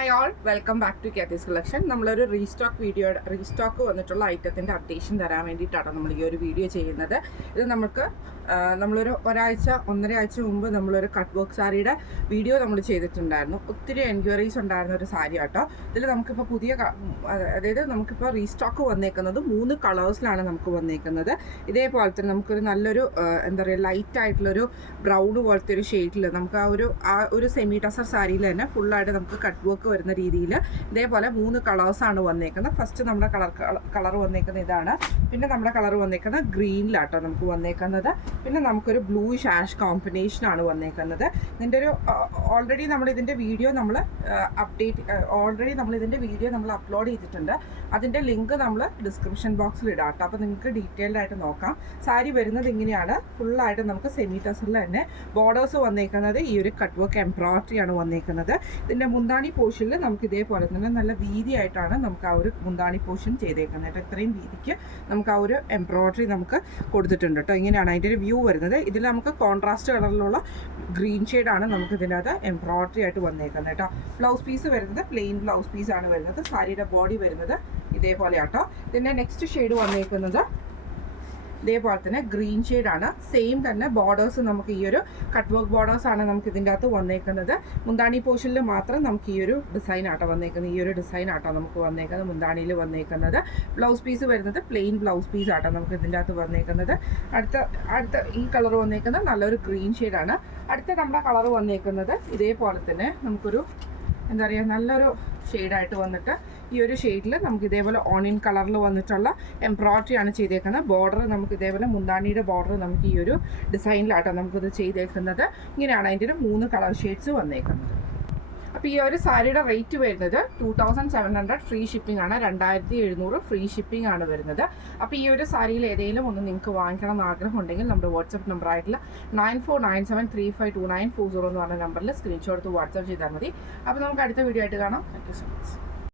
Hi all, welcome back to കാത്തീസ് collection. നമ്മളൊരു restock വന്നിട്ടുള്ള ഐറ്റത്തിൻ്റെ അപ്ഡേഷൻ തരാൻ വേണ്ടിയിട്ടാണ് നമ്മൾ ഈ ഒരു വീഡിയോ ചെയ്യുന്നത്. ഇത് നമ്മളൊരു ഒന്നര ആഴ്ച മുമ്പ് നമ്മളൊരു കട്ട് വർക്ക് സാരിയുടെ വീഡിയോ നമ്മൾ ചെയ്തിട്ടുണ്ടായിരുന്നു. ഒത്തിരി എൻക്വയറീസ് ഉണ്ടായിരുന്ന ഒരു സാരി കേട്ടോ. ഇതിൽ നമുക്കിപ്പോൾ നമുക്കിപ്പോൾ റീസ്റ്റോക്ക് വന്നേക്കുന്നത് 3 കളേഴ്സിലാണ് നമുക്ക് വന്നേക്കുന്നത്. ഇതേപോലെ തന്നെ നമുക്കൊരു നല്ലൊരു ലൈറ്റ് ആയിട്ടുള്ളൊരു ബ്രൗൺ പോലത്തെ ഒരു ഷെയ്ഡിൽ നമുക്ക് ആ ഒരു സെമി ടസർ സാരിയിൽ തന്നെ ഫുള്ളായിട്ട് നമുക്ക് കട്ട് വർക്ക് വരുന്ന രീതിയിൽ ഇതേപോലെ 3 കളേഴ്സാണ് വന്നേക്കുന്നത്. ഫസ്റ്റ് നമ്മുടെ കളർ വന്നേക്കുന്നത് ഇതാണ്. പിന്നെ നമ്മുടെ കളർ വന്നേക്കുന്നത് ഗ്രീനിലാട്ടോ നമുക്ക് വന്നേക്കുന്നത്. പിന്നെ നമുക്കൊരു ബ്ലൂ ഷാഷ് കോമ്പിനേഷനാണ് വന്നേക്കുന്നത്. ഇതിൻ്റെ ഒരു ഓൾറെഡി നമ്മളിതിൻ്റെ വീഡിയോ നമ്മൾ അപ്ലോഡ് ചെയ്തിട്ടുണ്ട്. അതിൻ്റെ ലിങ്ക് നമ്മൾ ഡിസ്ക്രിപ്ഷൻ ബോക്സിൽ ഇടാം കേട്ടോ. അപ്പോൾ നിങ്ങൾക്ക് ഡീറ്റെയിൽഡ് ആയിട്ട് നോക്കാം. സാരി വരുന്നത് ഇങ്ങനെയാണ്. ഫുള്ളായിട്ട് നമുക്ക് സെമി ടസറിൽ തന്നെ ബോർഡേഴ്സ് വന്നേക്കുന്നത് ഈ ഒരു കട്ട് വർക്ക് എംബ്രോയിഡറിയാണ് വന്നേക്കുന്നത്. ഇതിൻ്റെ മുന്താണി പോർഷനിൽ നമുക്ക് ഇതേപോലെ തന്നെ നല്ല വീതിയായിട്ടാണ് നമുക്ക് ആ ഒരു മുന്താണി പോർഷൻ ചെയ്തേക്കുന്നത്. ഇത്രയും വീതിക്ക് നമുക്ക് ആ ഒരു എംബ്രോയിഡറി നമുക്ക് കൊടുത്തിട്ടുണ്ട് കേട്ടോ. ഇങ്ങനെയാണ് അതിൻ്റെ ഒരു വ്യൂ വരുന്നത്. ഇതിൽ നമുക്ക് കോൺട്രാസ്റ്റ് കളറിലുള്ള ഗ്രീൻ ഷെയ്ഡാണ് നമുക്ക് ഇതിനകത്ത് എംബ്രോയിഡറി ആയിട്ട് വന്നേക്കുന്നത് കേട്ടോ. ബ്ലൗസ് പീസ് വരുന്നത് പ്ലെയിൻ ബ്ലൗസ് പീസാണ് വരുന്നത്. സാരിയുടെ ബോഡി വരുന്നത് ഇതേപോലെ ആട്ടോ. ഇതിൻ്റെ നെക്സ്റ്റ് ഷെയ്ഡ് വന്നേക്കുന്നത് ഇതേപോലെ തന്നെ ഗ്രീൻ ഷെയ്ഡാണ്. സെയിം തന്നെ ബോർഡേഴ്സ് നമുക്ക് ഈ ഒരു കട്ട് വർക്ക് ബോർഡേഴ്സാണ് നമുക്ക് ഇതിൻ്റെ അകത്ത് വന്നേക്കുന്നത്. മുന്താണി പോർഷനിൽ മാത്രം നമുക്ക് ഈ ഒരു ഡിസൈൻ ആട്ടോ വന്നേക്കുന്നത്. ഈ ഒരു ഡിസൈൻ ആട്ടോ നമുക്ക് വന്നേക്കുന്നത് മുന്താണിയിൽ വന്നേക്കുന്നത്. ബ്ലൗസ് പീസ് വരുന്നത് പ്ലെയിൻ ബ്ലൗസ് പീസ് ആട്ടോ നമുക്ക് ഇതിൻ്റെ അകത്ത് വന്നേക്കുന്നത്. അടുത്ത ഈ കളർ വന്നേക്കുന്നത് നല്ലൊരു ഗ്രീൻ ഷെയ്ഡാണ്. അടുത്ത നമ്മുടെ കളർ വന്നേക്കുന്നത് ഇതേപോലെ തന്നെ നമുക്കൊരു നല്ലൊരു ഷെയ്ഡായിട്ട് വന്നിട്ട് ഈ ഒരു ഷെയ്ഡിൽ നമുക്ക് ഇതേപോലെ ഓണിയൻ കളറിൽ വന്നിട്ടുള്ള എംബ്രോയിഡറി ആണ് ചെയ്തേക്കുന്നത്. ബോർഡർ നമുക്ക് ഇതേപോലെ മുന്താണിയുടെ ബോർഡർ നമുക്ക് ഈ ഒരു ഡിസൈനിലാട്ടോ നമുക്കിത് ചെയ്തേക്കുന്നത്. ഇങ്ങനെയാണ് അതിൻ്റെ ഒരു 3 കളർ ഷെയ്ഡ്സ് വന്നേക്കുന്നത്. അപ്പോൾ ഈ ഒരു സാരിയുടെ റേറ്റ് വരുന്നത് 2700 ഫ്രീ ഷിപ്പിംഗ് ആണ്. 2700 ഫ്രീ ഷിപ്പിംഗ് ആണ് വരുന്നത്. അപ്പോൾ ഈ ഒരു സാരിയിൽ ഏതെങ്കിലും ഒന്ന് നിങ്ങൾക്ക് വാങ്ങിക്കണം എന്ന് ആഗ്രഹം ഉണ്ടെങ്കിൽ നമ്മുടെ വാട്സപ്പ് നമ്പർ ആയിട്ടുള്ള 9497352940 എന്ന് പറഞ്ഞ നമ്പറിൽ സ്ക്രീൻഷോട്ട് എടുത്ത് വാട്സപ്പ് ചെയ്താൽ മതി. അപ്പോൾ നമുക്ക് അടുത്ത വീഡിയോ ആയിട്ട് കാണാം. Thank you so much.